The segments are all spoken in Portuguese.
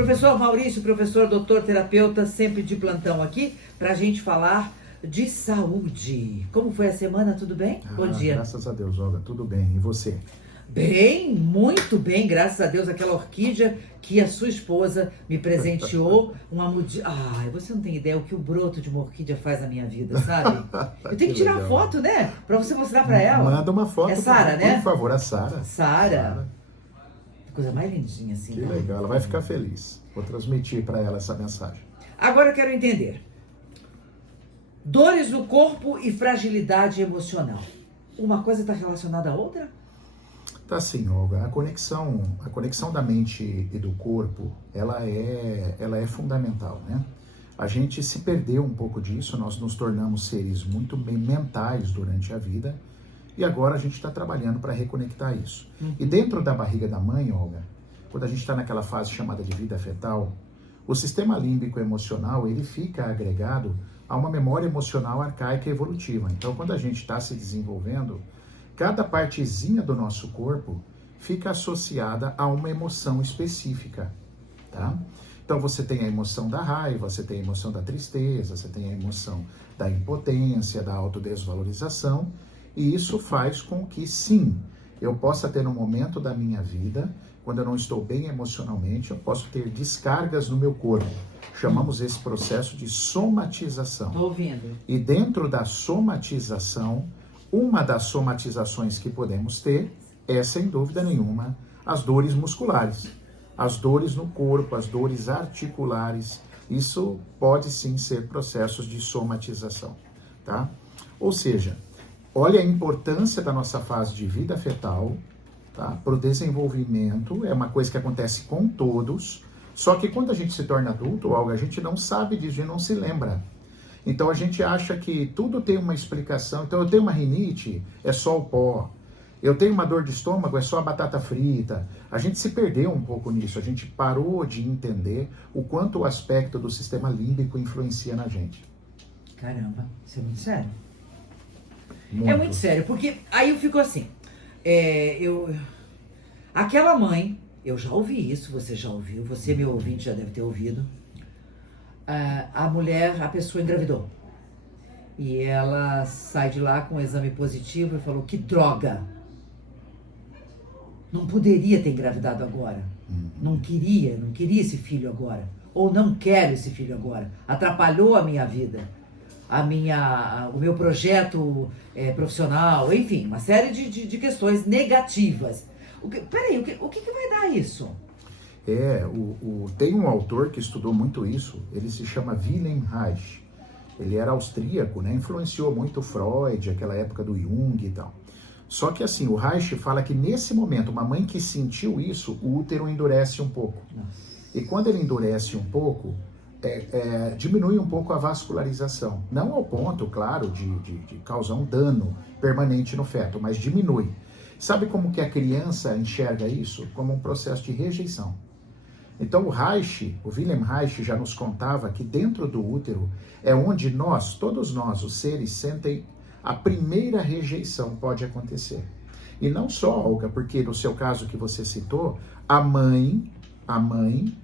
Professor Maurício, professor, doutor, terapeuta, sempre de plantão aqui, para a gente falar de saúde. Como foi a semana? Tudo bem? Bom dia. Graças a Deus, Olga, tudo bem. E você? Bem, muito bem, graças a Deus. Aquela orquídea que a sua esposa me presenteou, uma muda. Ai, você não tem ideia o que o broto de uma orquídea faz na minha vida, sabe? Eu tenho que tirar legal. foto, né? Pra você mostrar pra ela. Manda uma foto. É Sara, né? Por favor, a Sara. Sara. Coisa mais lindinha assim. Que né? legal, ela vai ficar feliz. Vou transmitir para ela essa mensagem. Agora eu quero entender. Dores no corpo e fragilidade emocional. Uma coisa está relacionada à outra? Tá assim, Olga, a conexão da mente e do corpo, ela é fundamental, né? A gente se perdeu um pouco disso, nós nos tornamos seres muito bem mentais durante a vida e agora a gente está trabalhando para reconectar isso. E dentro da barriga da mãe, Olga, quando a gente está naquela fase chamada de vida fetal, o sistema límbico emocional, ele fica agregado a uma memória emocional arcaica e evolutiva. Então, quando a gente está se desenvolvendo, cada partezinha do nosso corpo fica associada a uma emoção específica, tá? Então você tem a emoção da raiva, você tem a emoção da tristeza, você tem a emoção da impotência, da autodesvalorização, e isso faz com que, sim, eu possa ter um momento da minha vida, quando eu não estou bem emocionalmente, eu posso ter descargas no meu corpo. Chamamos esse processo de somatização. Estou ouvindo. E dentro da somatização, uma das somatizações que podemos ter é, sem dúvida nenhuma, as dores musculares. As dores no corpo, as dores articulares, isso pode sim ser processos de somatização, tá? Ou seja, olha a importância da nossa fase de vida fetal, tá? Para o desenvolvimento, é uma coisa que acontece com todos, só que quando a gente se torna adulto, Olga, a gente não sabe disso e não se lembra. Então a gente acha que tudo tem uma explicação. Então eu tenho uma rinite, é só o pó. Eu tenho uma dor de estômago, é só a batata frita. A gente se perdeu um pouco nisso, a gente parou de entender o quanto o aspecto do sistema límbico influencia na gente. Caramba, isso é muito sério. Muito. É muito sério, porque aí eu fico assim. Aquela mãe, eu já ouvi isso, você já ouviu, você, meu ouvinte, já deve ter ouvido. A pessoa engravidou. E ela sai de lá com um exame positivo e falou, que droga! Não poderia ter engravidado agora. Não queria esse filho agora. Ou não quero esse filho agora. Atrapalhou a minha vida. O meu projeto profissional, enfim, uma série de questões negativas. Peraí, o que vai dar isso? Tem um autor que estudou muito isso, ele se chama Wilhelm Reich. Ele era austríaco, né? Influenciou muito Freud, aquela época do Jung e tal. Só que assim, o Reich fala que nesse momento, uma mãe que sentiu isso, o útero endurece um pouco. Nossa. E quando ele endurece um pouco, diminui um pouco a vascularização. Não ao ponto, claro, de causar um dano permanente no feto, mas diminui. Sabe como que a criança enxerga isso? Como um processo de rejeição. Então o Wilhelm Reich já nos contava que dentro do útero é onde todos nós, os seres, sentem a primeira rejeição pode acontecer. E não só, Olga, porque no seu caso que você citou, a mãe,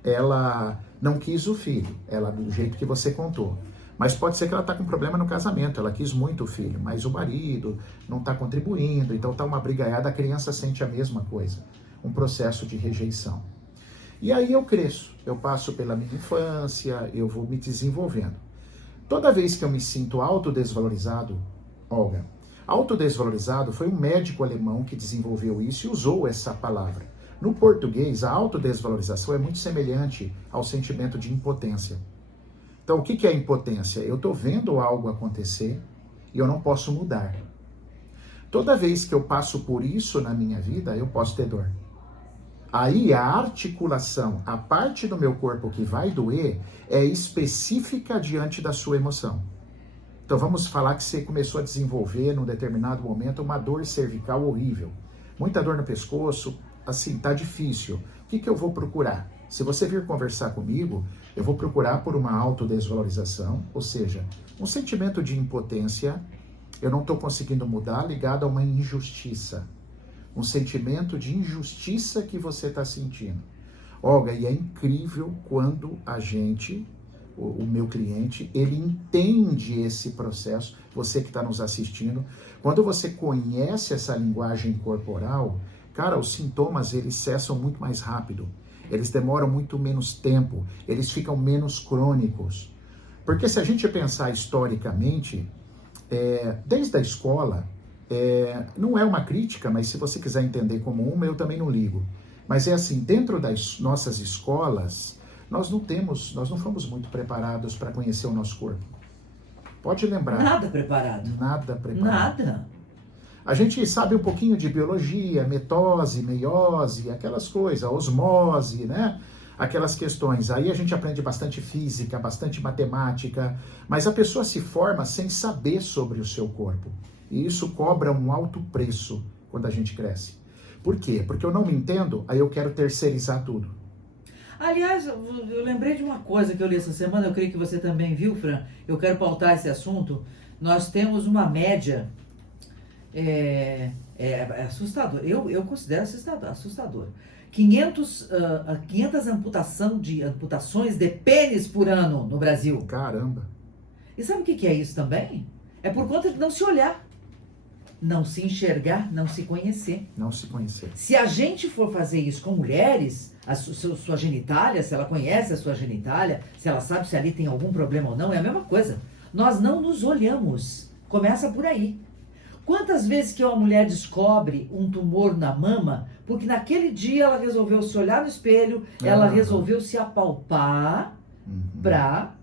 ela não quis o filho, ela do jeito que você contou. Mas pode ser que ela está com problema no casamento, ela quis muito o filho, mas o marido não está contribuindo, então está uma brigaiada, a criança sente a mesma coisa, um processo de rejeição. E aí eu cresço, eu passo pela minha infância, eu vou me desenvolvendo. Toda vez que eu me sinto autodesvalorizado, Olga, autodesvalorizado foi um médico alemão que desenvolveu isso e usou essa palavra. No português, a autodesvalorização é muito semelhante ao sentimento de impotência. Então, o que é impotência? Eu estou vendo algo acontecer e eu não posso mudar. Toda vez que eu passo por isso na minha vida, eu posso ter dor. Aí a articulação, a parte do meu corpo que vai doer, é específica diante da sua emoção. Então vamos falar que você começou a desenvolver, num determinado momento, uma dor cervical horrível. Muita dor no pescoço, assim, tá difícil. O que eu vou procurar? Se você vir conversar comigo, eu vou procurar por uma autodesvalorização, ou seja, um sentimento de impotência, eu não estou conseguindo mudar, ligado a uma injustiça. Um sentimento de injustiça que você está sentindo. Olga, e é incrível quando a gente, o meu cliente, ele entende esse processo, você que está nos assistindo, quando você conhece essa linguagem corporal, cara, os sintomas, eles cessam muito mais rápido, eles demoram muito menos tempo, eles ficam menos crônicos. Porque se a gente pensar historicamente, desde a escola, não é uma crítica, mas se você quiser entender como uma, eu também não ligo. Mas é assim, dentro das nossas escolas, nós não fomos muito preparados para conhecer o nosso corpo. Pode lembrar. Nada preparado. Nada preparado. Nada. A gente sabe um pouquinho de biologia, mitose, meiose, aquelas coisas, osmose, né? Aquelas questões. Aí a gente aprende bastante física, bastante matemática, mas a pessoa se forma sem saber sobre o seu corpo. E isso cobra um alto preço quando a gente cresce. Por quê? Porque eu não me entendo, aí eu quero terceirizar tudo. Aliás, eu lembrei de uma coisa que eu li essa semana, eu creio que você também viu, Fran, eu quero pautar esse assunto. Nós temos uma média, é assustador, eu considero assustador. 500 amputações de pênis por ano no Brasil. Caramba! E sabe o que é isso também? É por conta de não se olhar. Não se enxergar, não se conhecer. Não se conhecer. Se a gente for fazer isso com mulheres, sua genitália, se ela conhece a sua genitália, se ela sabe se ali tem algum problema ou não, é a mesma coisa. Nós não nos olhamos. Começa por aí. Quantas vezes que uma mulher descobre um tumor na mama, porque naquele dia ela resolveu se olhar no espelho, ela resolveu se apalpar pra...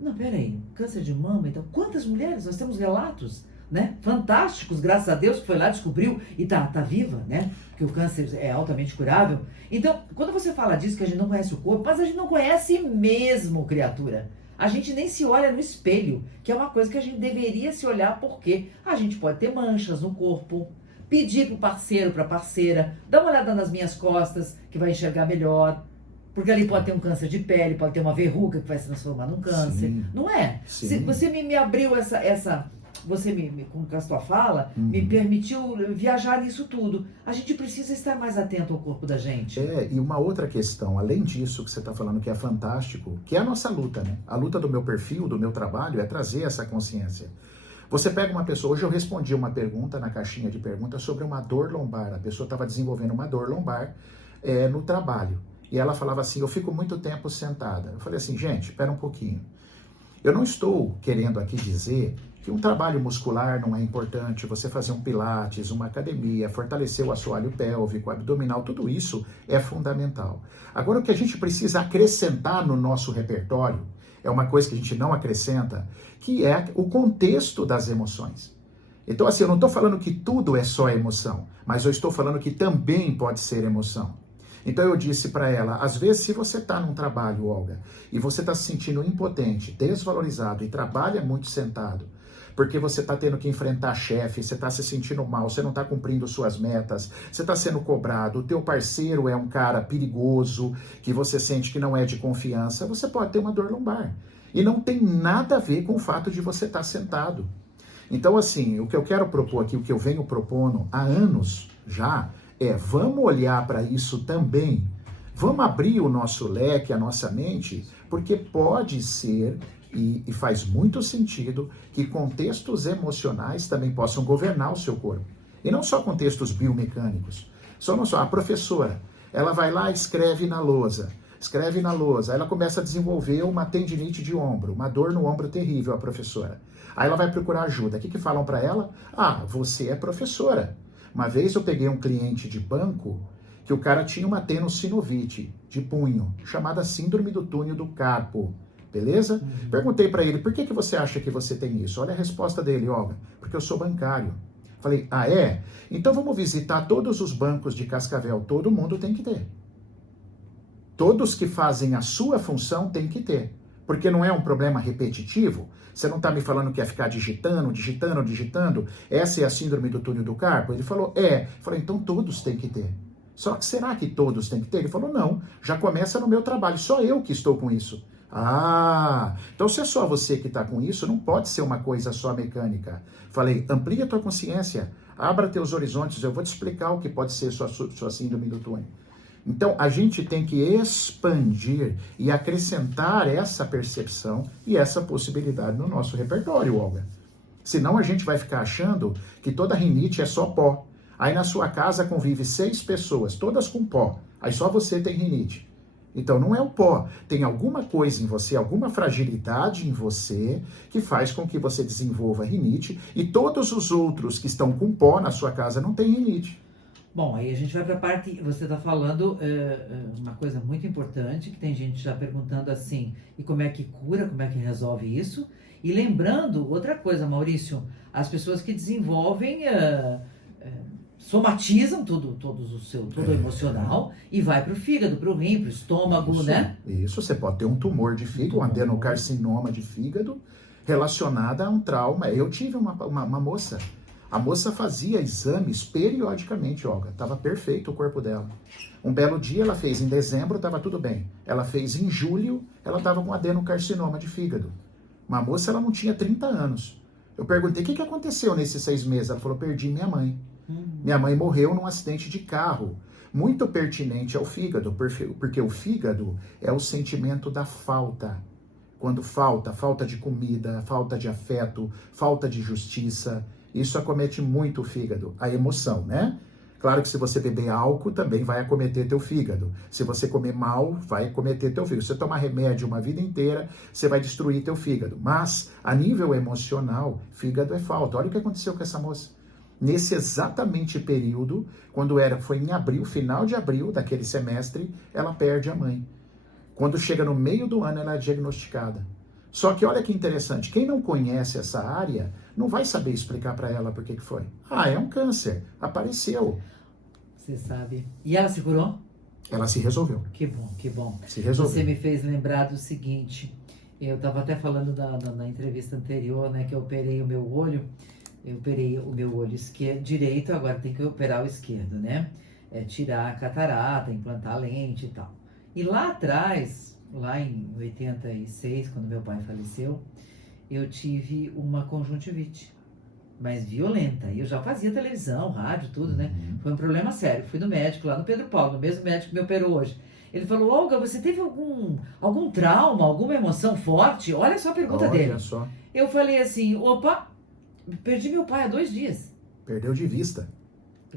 Não, peraí, câncer de mama, então, quantas mulheres? Nós temos relatos, né, fantásticos, graças a Deus, que foi lá, descobriu e tá viva, né, que o câncer é altamente curável. Então, quando você fala disso, que a gente não conhece o corpo, mas a gente não conhece mesmo, criatura. A gente nem se olha no espelho, que é uma coisa que a gente deveria se olhar, porque a gente pode ter manchas no corpo, pedir pro parceiro, pra parceira, dá uma olhada nas minhas costas, que vai enxergar melhor, porque ali pode ter um câncer de pele, pode ter uma verruga que vai se transformar num câncer, sim, não é? Sim. Se você me abriu você com a sua fala, me permitiu viajar nisso tudo. A gente precisa estar mais atento ao corpo da gente. E uma outra questão, além disso que você está falando, que é fantástico, que é a nossa luta, né? A luta do meu perfil, do meu trabalho, é trazer essa consciência. Você pega uma pessoa, hoje eu respondi uma pergunta na caixinha de perguntas sobre uma dor lombar. A pessoa estava desenvolvendo uma dor lombar no trabalho. E ela falava assim, eu fico muito tempo sentada. Eu falei assim, gente, espera um pouquinho. Eu não estou querendo aqui dizer que um trabalho muscular não é importante, você fazer um pilates, uma academia, fortalecer o assoalho pélvico, abdominal, tudo isso é fundamental. Agora, o que a gente precisa acrescentar no nosso repertório é uma coisa que a gente não acrescenta, que é o contexto das emoções. Então, assim, eu não estou falando que tudo é só emoção, mas eu estou falando que também pode ser emoção. Então eu disse para ela, às vezes se você está num trabalho, Olga, e você está se sentindo impotente, desvalorizado e trabalha muito sentado, porque você está tendo que enfrentar chefe, você está se sentindo mal, você não está cumprindo suas metas, você está sendo cobrado, o teu parceiro é um cara perigoso, que você sente que não é de confiança, você pode ter uma dor lombar. E não tem nada a ver com o fato de você estar sentado. Então, assim, o que eu quero propor aqui, o que eu venho propondo há anos já, vamos olhar para isso também, vamos abrir o nosso leque, a nossa mente, porque pode ser, e faz muito sentido, que contextos emocionais também possam governar o seu corpo. E não só contextos biomecânicos. A professora, ela vai lá e escreve na lousa, aí ela começa a desenvolver uma tendinite de ombro, uma dor no ombro terrível, a professora. Aí ela vai procurar ajuda. O que falam para ela? Ah, você é professora. Uma vez eu peguei um cliente de banco que o cara tinha uma tenossinovite de punho, chamada síndrome do túnel do carpo, beleza? Perguntei para ele, por que você acha que você tem isso? Olha a resposta dele, Olga, porque eu sou bancário. Falei, ah é? Então vamos visitar todos os bancos de Cascavel, todo mundo tem que ter. Todos que fazem a sua função tem que ter, porque não é um problema repetitivo. Você não está me falando que é ficar digitando, essa é a síndrome do túnel do carpo? Ele falou, Falei, então todos têm que ter. Só que será que todos têm que ter? Ele falou, não, já começa no meu trabalho, só eu que estou com isso. Ah, então se é só você que está com isso, não pode ser uma coisa só mecânica. Falei, amplia a tua consciência, abra teus horizontes, eu vou te explicar o que pode ser sua síndrome do túnel. Então, a gente tem que expandir e acrescentar essa percepção e essa possibilidade no nosso repertório, Olga. Senão a gente vai ficar achando que toda rinite é só pó. Aí na sua casa convive 6 pessoas, todas com pó. Aí só você tem rinite. Então não é o pó. Tem alguma coisa em você, alguma fragilidade em você que faz com que você desenvolva rinite e todos os outros que estão com pó na sua casa não têm rinite. Bom, aí a gente vai para a parte, você está falando uma coisa muito importante, que tem gente já perguntando assim, e como é que cura, como é que resolve isso? E lembrando, outra coisa, Maurício, as pessoas que desenvolvem, somatizam todo o emocional e vai para o fígado, para o rim, para o estômago, Isso, né? Isso, você pode ter um tumor de fígado, um adenocarcinoma de fígado relacionado a um trauma. Eu tive uma moça. A moça fazia exames periodicamente, Olga. Estava perfeito o corpo dela. Um belo dia ela fez em dezembro, estava tudo bem. Ela fez em julho, ela estava com adenocarcinoma de fígado. Uma moça, ela não tinha 30 anos. Eu perguntei, o que aconteceu nesses 6 meses? Ela falou, perdi minha mãe. Minha mãe morreu num acidente de carro. Muito pertinente ao fígado, porque o fígado é o sentimento da falta. Quando falta de comida, falta de afeto, falta de justiça. Isso acomete muito o fígado, a emoção, né? Claro que se você beber álcool, também vai acometer teu fígado. Se você comer mal, vai acometer teu fígado. Se você tomar remédio uma vida inteira, você vai destruir teu fígado. Mas, a nível emocional, fígado é falta. Olha o que aconteceu com essa moça. Nesse exatamente período, foi em abril, final de abril daquele semestre, ela perde a mãe. Quando chega no meio do ano, ela é diagnosticada. Só que olha que interessante, quem não conhece essa área não vai saber explicar para ela por que foi. Ah, é um câncer, apareceu. Você sabe. E ela se curou? Ela se resolveu. Que bom, que bom. Se resolveu. Você me fez lembrar do seguinte, eu estava até falando na entrevista anterior, né, que eu operei o meu olho. Eu operei o meu olho direito, agora tem que operar o esquerdo, né? Tirar a catarata, implantar a lente e tal. E lá atrás, lá em 86, quando meu pai faleceu, eu tive uma conjuntivite, mas violenta. Eu já fazia televisão, rádio, tudo, né? Foi um problema sério. Fui no médico lá no Pedro Paulo, no mesmo médico que me operou hoje. Ele falou, Olga, você teve algum trauma, alguma emoção forte? Olha só a pergunta dele. Olha só. Eu falei assim, opa, perdi meu pai há 2 dias. Perdeu de vista.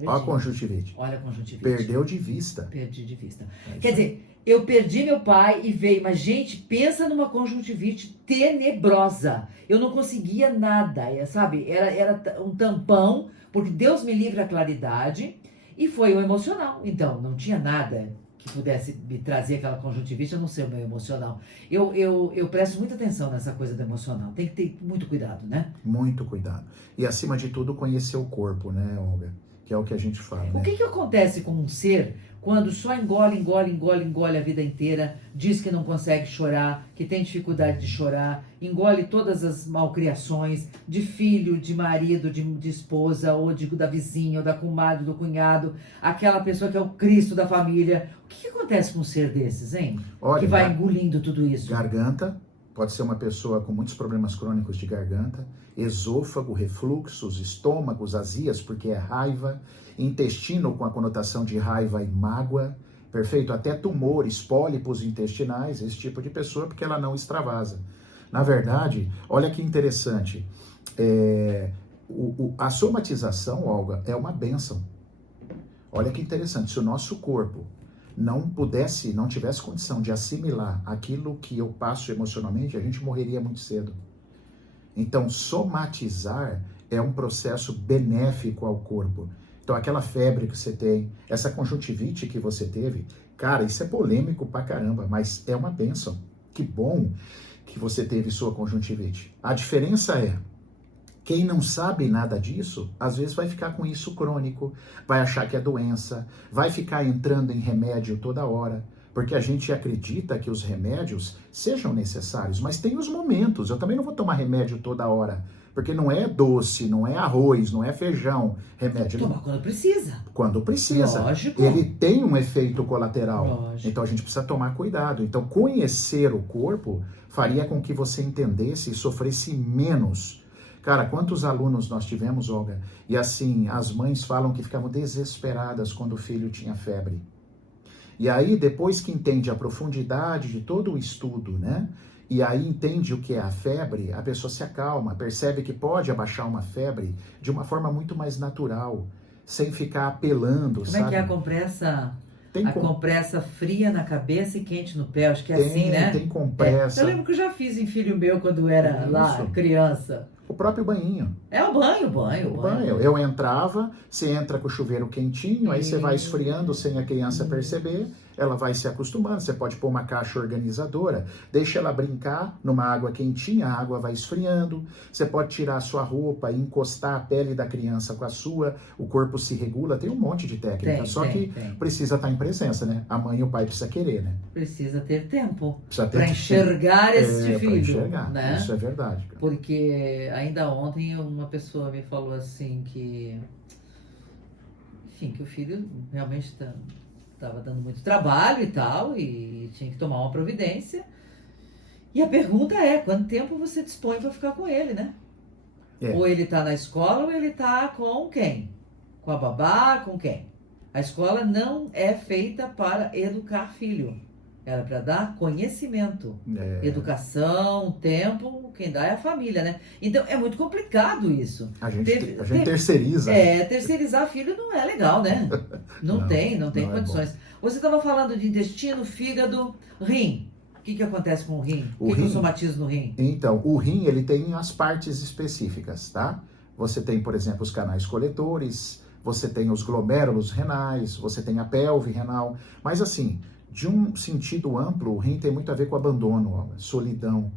Olha a conjuntivite. Olha a conjuntivite. Perdeu de vista. Perdi de vista. Quer dizer, eu perdi meu pai e veio, mas gente, pensa numa conjuntivite tenebrosa. Eu não conseguia nada, sabe? Era um tampão, porque Deus me livre a claridade, e foi o emocional. Então, não tinha nada que pudesse me trazer aquela conjuntivite, a não ser o meu emocional. Eu presto muita atenção nessa coisa do emocional. Tem que ter muito cuidado, né? Muito cuidado. E, acima de tudo, conhecer o corpo, né, Olga? Que é o que a gente fala, né? O que acontece com um ser quando só engole a vida inteira, diz que não consegue chorar, que tem dificuldade de chorar, engole todas as malcriações de filho, de marido, de esposa, ou da vizinha, ou da comadre, do cunhado, aquela pessoa que é o Cristo da família. O que acontece com um ser desses, hein? Olha, que vai engolindo tudo isso. Garganta, pode ser uma pessoa com muitos problemas crônicos de garganta, esôfago, refluxos, estômagos, azias, porque é raiva, intestino com a conotação de raiva e mágoa, perfeito? Até tumores, pólipos intestinais, esse tipo de pessoa, porque ela não extravasa. Na verdade, olha que interessante, a somatização, Olga, é uma bênção. Olha que interessante, se o nosso corpo não tivesse condição de assimilar aquilo que eu passo emocionalmente, a gente morreria muito cedo. Então, somatizar é um processo benéfico ao corpo. Então, aquela febre que você tem, essa conjuntivite que você teve, cara, isso é polêmico pra caramba, mas é uma bênção. Que bom que você teve sua conjuntivite. A diferença é, quem não sabe nada disso, às vezes vai ficar com isso crônico, vai achar que é doença, vai ficar entrando em remédio toda hora, porque a gente acredita que os remédios sejam necessários, mas tem os momentos. Eu também não vou tomar remédio toda hora, porque não é doce, não é arroz, não é feijão, remédio. Toma quando precisa. Quando precisa. Lógico. Ele tem um efeito colateral. Lógico. Então a gente precisa tomar cuidado. Então conhecer o corpo faria com que você entendesse e sofresse menos. Cara, quantos alunos nós tivemos, Olga? E assim, as mães falam que ficavam desesperadas quando o filho tinha febre. E aí, depois que entende a profundidade de todo o estudo, né? E aí entende o que é a febre, a pessoa se acalma, percebe que pode abaixar uma febre de uma forma muito mais natural, sem ficar apelando, Como sabe? é que é a compressa? Tem A compressa fria na cabeça e quente no pé, acho que é assim, né? Tem compressa. Eu lembro que eu já fiz em filho meu quando era lá criança. O próprio banhinho. É o banho. Eu entrava, você entra com o chuveiro quentinho, aí você vai esfriando sem a criança perceber, ela vai se acostumando, você pode pôr uma caixa organizadora, deixa ela brincar numa água quentinha, a água vai esfriando, você pode tirar a sua roupa e encostar a pele da criança com a sua, o corpo se regula, tem um monte de técnica, precisa estar em presença, né? A mãe e o pai precisa querer, né? Precisa ter tempo para enxergar este filho, enxergar. né? Isso é verdade. Cara. Porque ainda ontem uma pessoa me falou assim que, enfim, que o filho realmente estava dando muito trabalho e tal, e tinha que tomar uma providência. E a pergunta é, quanto tempo você dispõe para ficar com ele, né? Ou ele está na escola ou ele está com quem? Com a babá, com quem? A escola não é feita para educar filho. Era para dar conhecimento, educação, tempo, quem dá é a família, né? Então é muito complicado isso. A gente terceiriza. Terceirizar filho não é legal, né? Não tem condições. Você estava falando de intestino, fígado, rim. O que acontece com o rim? O que é o somatismo no rim? Então, o rim, ele tem as partes específicas, tá? Você tem, por exemplo, os canais coletores, você tem os glomérulos renais, você tem a pelve renal, mas assim, de um sentido amplo, o rim tem muito a ver com abandono, solidão,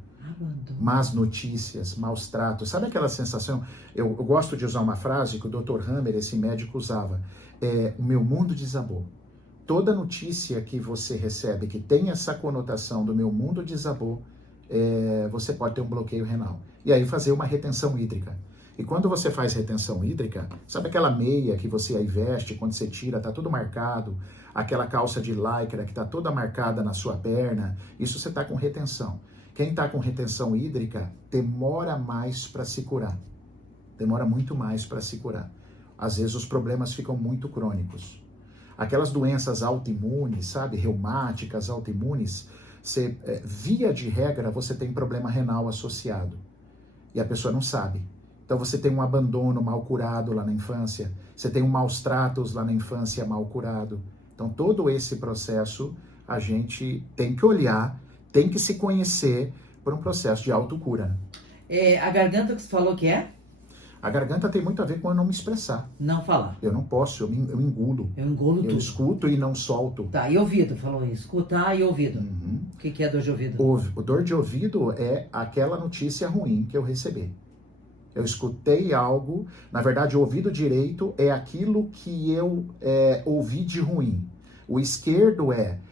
más notícias, maus tratos. Sabe aquela sensação? Eu gosto de usar uma frase que o Dr. Hammer, esse médico, usava. O meu mundo desabou. Toda notícia que você recebe que tem essa conotação do meu mundo desabou, você pode ter um bloqueio renal. E aí fazer uma retenção hídrica. E quando você faz retenção hídrica, sabe aquela meia que você aí veste, quando você tira, tá tudo marcado, aquela calça de lycra que tá toda marcada na sua perna, isso você tá com retenção. Quem tá com retenção hídrica demora mais para se curar. Demora muito mais para se curar. Às vezes os problemas ficam muito crônicos. Aquelas doenças autoimunes, sabe, reumáticas, autoimunes, via de regra você tem problema renal associado. E a pessoa não sabe. Então você tem um abandono mal curado lá na infância, você tem um maus tratos lá na infância mal curado. Então todo esse processo a gente tem que olhar, tem que se conhecer por um processo de autocura. A garganta que você falou que é? A garganta tem muito a ver com eu não me expressar. Não falar. Eu não posso, eu engulo. Eu engulo tudo. Eu escuto e não solto. Tá, e ouvido? Falou isso. Escutar e ouvido. O que é dor de ouvido? O dor de ouvido é aquela notícia ruim que eu recebi. Eu escutei algo, na verdade o ouvido direito é aquilo que eu ouvi de ruim. O esquerdo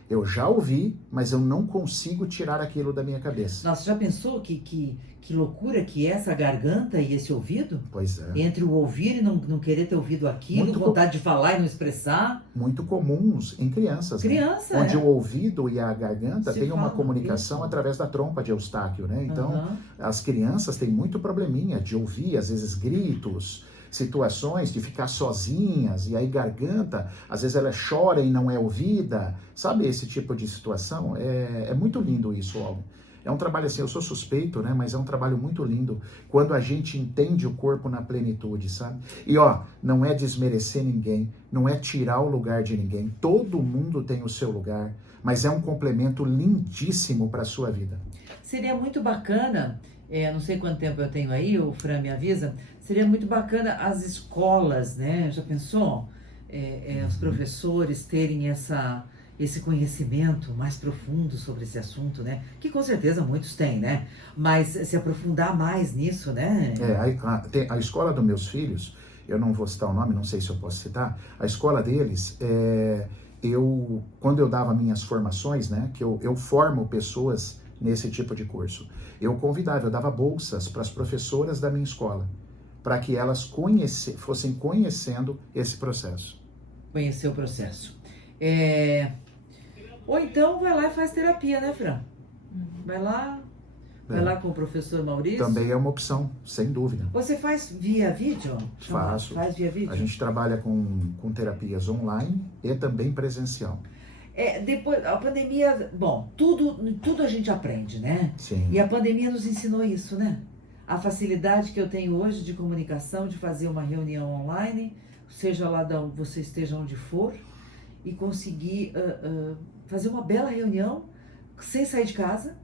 eu já ouvi, mas eu não consigo tirar aquilo da minha cabeça. Nossa, já pensou que loucura que é essa garganta e esse ouvido? Pois é. Entre o ouvir e não querer ter ouvido aquilo, vontade de falar e não expressar. Muito comuns em crianças. Criança, Onde o ouvido e a garganta têm uma comunicação isso. Através da trompa de Eustáquio, né? Então, as crianças têm muito probleminha de ouvir, às vezes, gritos, situações de ficar sozinhas, e aí garganta, às vezes ela chora e não é ouvida, sabe esse tipo de situação? É muito lindo isso, Olga. É um trabalho assim, eu sou suspeito, né? Mas é um trabalho muito lindo quando a gente entende o corpo na plenitude, sabe? E não é desmerecer ninguém, não é tirar o lugar de ninguém. Todo mundo tem o seu lugar, mas é um complemento lindíssimo para a sua vida. Seria muito bacana, não sei quanto tempo eu tenho aí, o Fran me avisa, seria muito bacana as escolas, né? Já pensou? Os professores terem esse conhecimento mais profundo sobre esse assunto, né? Que com certeza muitos têm, né? Mas se aprofundar mais nisso, né? A escola dos meus filhos, eu não vou citar o nome, não sei se eu posso citar, a escola deles, quando eu dava minhas formações, né? Que eu formo pessoas nesse tipo de curso, eu dava bolsas para as professoras da minha escola, para que elas fossem conhecendo esse processo. Conhecer o processo. Ou então vai lá e faz terapia, né, Fran? Vai lá com o professor Maurício. Também é uma opção, sem dúvida. Você faz via vídeo? Faço. Faz via vídeo? A gente trabalha com terapias online e também presencial. Depois, a pandemia, bom, tudo a gente aprende, né? Sim. E a pandemia nos ensinou isso, né? A facilidade que eu tenho hoje de comunicação, de fazer uma reunião online, seja lá você esteja onde for, e conseguir fazer uma bela reunião sem sair de casa,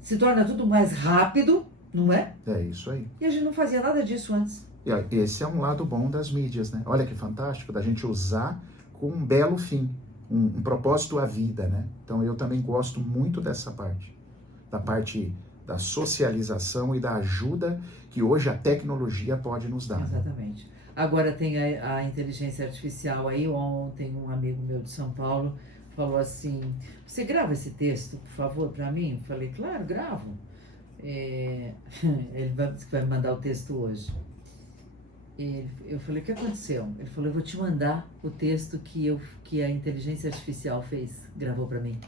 se torna tudo mais rápido, não é? É isso aí. E a gente não fazia nada disso antes. E ó, esse é um lado bom das mídias, né? Olha que fantástico, da gente usar com um belo fim, um propósito à vida, né? Então eu também gosto muito dessa parte, da parte da socialização e da ajuda que hoje a tecnologia pode nos dar. Exatamente. Né? Agora tem a inteligência artificial aí. Ontem um amigo meu de São Paulo falou assim: você grava esse texto, por favor, para mim? Eu falei, claro, gravo. Ele vai me mandar o texto hoje. Eu falei, o que aconteceu? Ele falou, eu vou te mandar o texto que a inteligência artificial gravou para mim.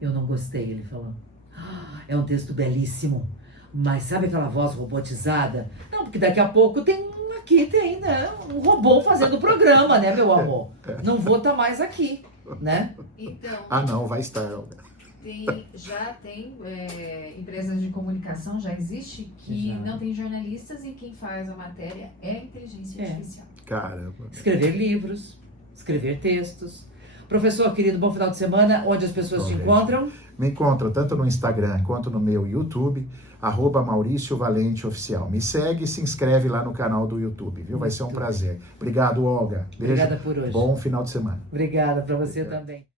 Eu não gostei, ele falou. É um texto belíssimo, mas sabe aquela voz robotizada? Não, porque daqui a pouco tem, né, um robô fazendo o programa, né, meu amor? Não vou estar mais aqui, né? Então, não, vai estar. já tem empresas de comunicação, já existe, que Já. não tem jornalistas e quem faz a matéria é a inteligência artificial. Caramba. Escrever livros, escrever textos. Professor, querido, bom final de semana. Onde as pessoas te gente. encontram? Me encontram tanto no Instagram quanto no meu YouTube, @MaurícioValenteOficial. Me segue e se inscreve lá no canal do YouTube, viu? Vai ser um prazer. Obrigado, Olga. Beijo. Obrigada por hoje. Bom final de semana. Obrigada para você também.